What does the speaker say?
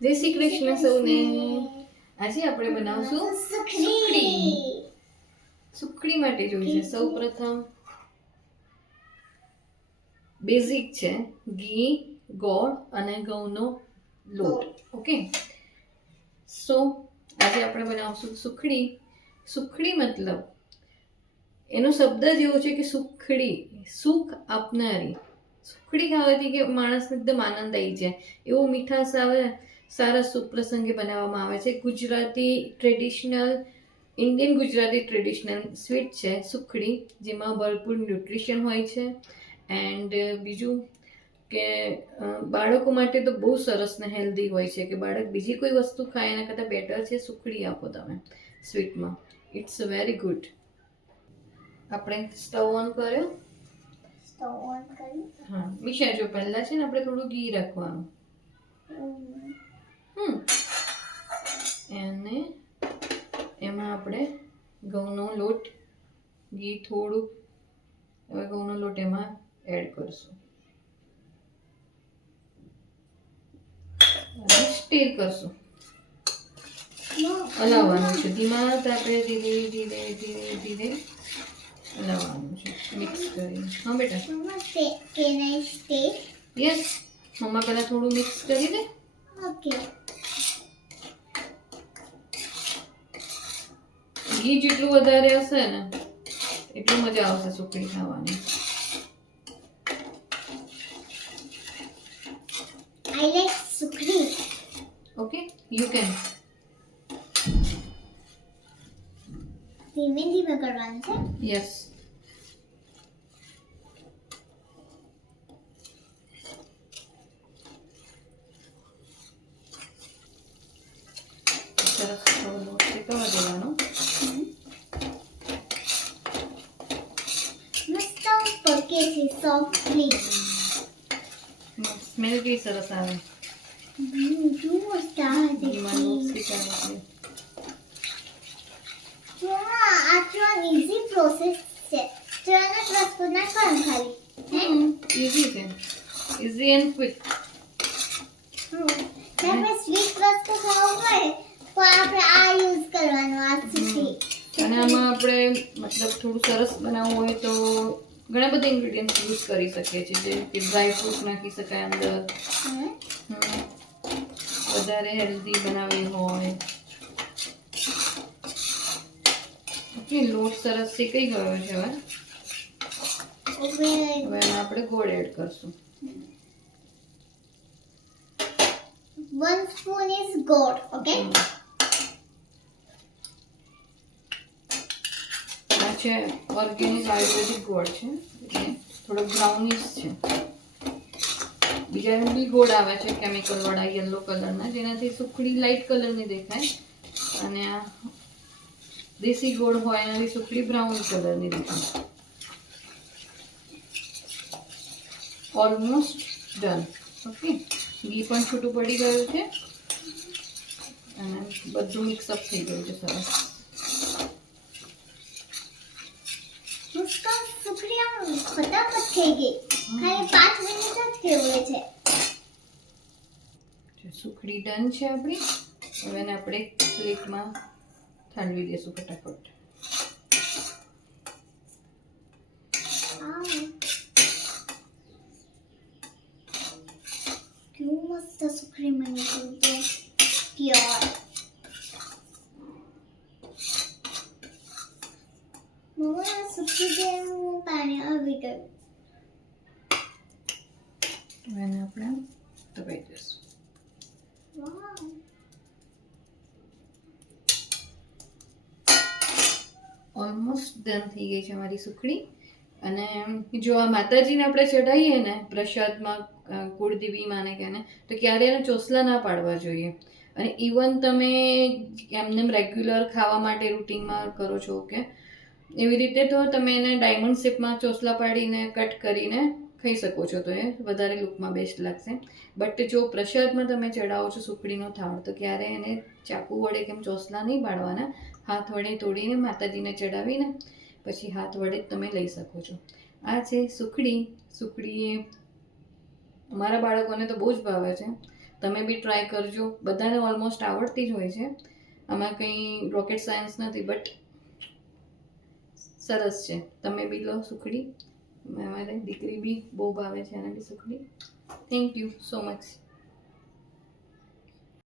જય શ્રી કૃષ્ણ સૌને. આજે આપણે બનાવશું સુખડી. સુખડી માટે જોઈશે સૌપ્રથમ બેઝિક છે ઘી, ગોળ અને ઘઉંનો લોટ. ઓકે, સો આજે આપણે બનાવશું સુખડી. સુખડી મતલબ એનો શબ્દ જ એવો છે કે સુખડી, સુખ આપનારી. સુખડી ખાવાથી કે માણસને એકદમ આનંદ આવી જાય, એવો મીઠાશ આવે. સારા શુભ પ્રસંગે બનાવવામાં આવે છે. Gujarati traditional, Indian Gujarati traditional sweet છે સુખડી, જેમાં ભરપૂર ન્યુટ્રિશન હોય છે. એન્ડ બીજું કે બાળકો માટે તો બહુ સરસ ને હેલ્ધી હોય છે, કે બાળક બીજી કોઈ વસ્તુ ખાય એના કરતાં બેટર છે સુખડી આપો તમે સ્વીટમાં. It's very good. આપણે સ્ટવ ઓન કર્યો. હા મીશા, જો પહેલા છે ને આપણે થોડું ઘી રાખવાનું. અને એમાં આપણે ઘઉંનો લોટ, ઘી થોડુંક, હવે ઘઉંનો લોટ એમાં એડ કરશું અને સ્ટીર કરશું. હલાવવાનું છે ધીમા તાપે, ધીરે ધીરે ધીરે ધીરે હલાવવાનું છે મિક્સ કરીને. હા બેટા. યસ, મમ્મા પહેલા થોડું મિક્સ કરી દે. ઓકે. ઘી જેટલું વધારે હશે ને એટલું મજા આવશે સુખડી ખાવાની. I like sukhdi. Okay, you can. ધીમે ધીમે કરવાનું છે. યસ. સરસ થોડો લોટ શેકવા દેવાનો. મસ્ત પકે છે સોફ્ટલી. સ્મેલ કેવી સરસ આવે. કેવું મસ્ત આવે છે. ઘીમાં લોટ શેકાવે છે. આ તો ઈઝી પ્રોસેસ છે. ચાલો ટ્રસ્ટ નાખવાનું ખાલી. ઇઝી છે, ઇઝી એન્ડ ક્વિક. આપણે સ્વીટ વસ્તુ ખાવું હોય તો આપણે આ યુઝ કરવાનું, આ સુખડી. અને આમાં આપણે મતલબ થોડું સરસ બનાવવું હોય તો ઘણા બધા ઇન્ગ્રેડિયન્ટ્સ યુઝ કરી શકીએ છીએ, જેમ કે ડ્રાય ફ્રૂટ નાખી શકાય અંદર. વધારે હેલ્ધી બનાવવી હોય. ઓકે, લોટ સરસ શેકાઈ ગયો છે. હવે એમાં આપણે ગોળ એડ કરશું. 1 spoon is gold, okay? આ છે ઓર્ગેનિક આયુર્વેદિક ગોળ છે, એટલે થોડો બ્રાઉનિશ છે. બીજા બી ગોળ આવે છે કેમિકલ વાળા યલો કલરના, જેનાથી સુખડી લાઇટ કલરની દેખાય. અને આ દેશી ગોળ હોય એનાથી સુખડી બ્રાઉન કલરની દેખાય. Almost done. ઓકે, ઘી પણ છૂટું પડી ગયું છે અને બધું મિક્સઅપ થઈ ગયું છે સરસ. સુખડી આમ ફટાફટ થઈ ગઈ. ખાલી 5 મિનિટ જ કેવું છે. સુખડી ડન છે આપણી. હવે એને આપણે પ્લેટમાં ઠાલવી દઈશું ફટાફટ. કેવું મસ્ત સુખડી બની ગયું છે. પ્યોર. મમ્મા સુખડી જેવું પાણી આવી ગયું. હવે એને આપણે દબાઈ દઈશું. વાવ. ઓલમોસ્ટ ડન થઈ ગઈ છે અમારી સુખડી. અને જો આ માતાજીને આપણે ચડાવીએ ને પ્રસાદમાં, કુળદેવી માને કે ને, તો ક્યારે એને ચોસલા ના પાડવા જોઈએ. અને ઇવન તમે એમને રેગ્યુલર ખાવા માટે રૂટીનમાં કરો છો કે એવી રીતે, તો તમે એને ડાયમંડ શેપમાં ચોસલા પાડીને કટ કરીને ખાઈ શકો છો, તો એ વધારે લુકમાં બેસ્ટ લાગશે. બટ જો પ્રસાદમાં તમે ચડાવો છો સુખડીનો થાળ, તો ક્યારે એને ચાકુ વડે કેમ ચોસલા નહીં પાડવાના, હાથ વડે તોડીને માતાજીને ચડાવીને પછી હાથ વડે તમે લઈ શકો છો. આ છે સુખડી. સુખડી એ અમારા બાળકોને તો બહુ જ ભાવે છે. તમે બી ટ્રાય કરજો. બધાને ઓલમોસ્ટ આવડતી જ હોય છે, આમાં કંઈ રોકેટ સાયન્સ નથી, બટ સરસ છે. તમે બી લો સુખડી, અમારી દીકરી બી બહુ ભાવે છે એને બી સુખડી. Thank you so much.